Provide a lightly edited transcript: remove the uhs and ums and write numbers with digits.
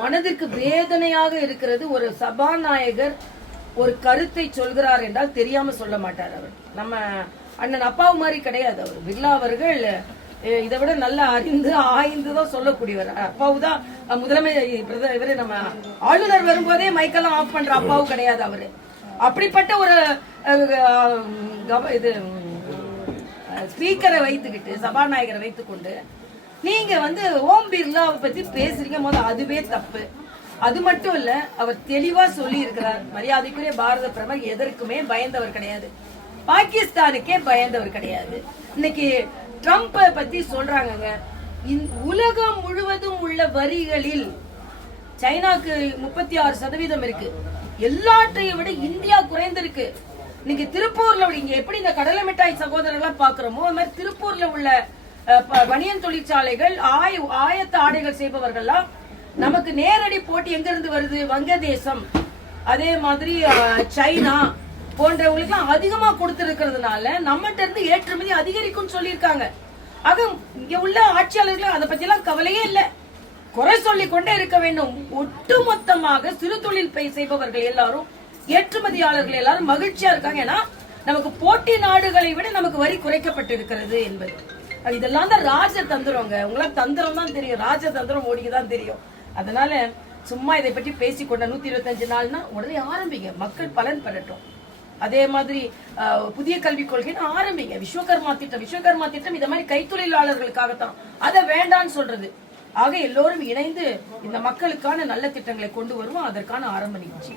மனதிற்கு வேதனையாக இருக்கிறது. ஒரு சபாநாயகர் ஒரு கருத்தை சொல்கிறார் என்றால் தெரியாம சொல்ல மாட்டார். அவர் நம்ம அண்ணன் அப்பாவு மாதிரி கிடையாது. அவர் பிர்லா அவர்கள் இதை விட நல்லா அறிந்து ஆய்ந்துதான் சொல்லக்கூடியவர். அப்பாவு தான் முதலமை இவரு நம்ம ஆளுநர் வரும்போதே மைக்கெல்லாம் ஆஃப் பண்ற அப்பாவு கிடையாது அவரு. அப்படிப்பட்ட ஒரு இது ஸ்பீக்கரை வைத்துக்கிட்டு சபாநாயகரை வைத்துக்கொண்டு நீங்க ஓம் பிர்லாவை பத்தி பேசுறீங்க. முதல்ல அதுவே தப்பு. அது மட்டும் இல்ல, அவர் தெளிவா சொல்லி இருக்கிறார். மரியாதைக்குரிய பாரத பிரதமர் எதற்குமே பயந்தவர் கிடையாது, பாகிஸ்தானுக்கே பயந்தவர் கிடையாது. இன்னைக்கு ட்ரம்ப் பத்தி சொல்றாங்க. உலகம் முழுவதும் உள்ள வரிகளில் சைனாக்கு 36% இருக்கு. எல்லாற்றையும் விட இந்தியா குறைந்திருக்கு. இன்னைக்கு திருப்பூர்ல இங்க எப்படி இந்த கடலை மிட்டாய் சகோதரர்கள் பாக்குறோமோ அது மாதிரி திருப்பூர்ல உள்ள பனியன் தொழிற்சாலைகள் ஆயத்த ஆடைகள் செய்பவர்கள்லாம் நமக்கு நேரடி போட்டி எங்க இருந்து வருது? வங்கதேசம், அதே மாதிரி சைனா போன்றவங்களுக்கு எல்லாம் அதிகமா கொடுத்திருக்கிறதுனால நம்மகிட்ட இருந்து ஏற்றுமதி அதிகரிக்கும் சொல்லியிருக்காங்க. ஆக இங்க உள்ள ஆட்சியாளர்கள் அதை பத்தி எல்லாம் கவலையே இல்ல, குறை சொல்லிக் கொண்டே இருக்க வேண்டும். ஒட்டுமொத்தமாக சிறு தொழில் செய்பவர்கள் எல்லாரும், ஏற்றுமதியாளர்கள் எல்லாரும் மகிழ்ச்சியா இருக்காங்க. ஏன்னா நமக்கு போட்டி நாடுகளை விட நமக்கு வரி குறைக்கப்பட்டிருக்கிறது என்பது. இதெல்லாம் தான் ராஜதந்திரங்க. உங்களுக்கு தந்திரம் தான் தெரியும், ராஜதந்திரம் ஓடிக்குதான் தெரியும். அதனால சும்மா இதை பற்றி பேசிக்கொண்ட 125 நாள்னா உடனே ஆரம்பிங்க, மக்கள் பலன் பெறட்டும். அதே மாதிரி புதிய கல்விக் கொள்கைன்னு ஆரம்பிங்க. விஸ்வகர்மா திட்டம் இந்த மாதிரி கைத்தொழிலாளர்களுக்காகத்தான், அதை வேண்டான்னு சொல்றது. ஆக எல்லோரும் இணைந்து இந்த மக்களுக்கான நல்ல திட்டங்களை கொண்டு வருவோம். அதற்கான ஆரம்ப நிகழ்ச்சி.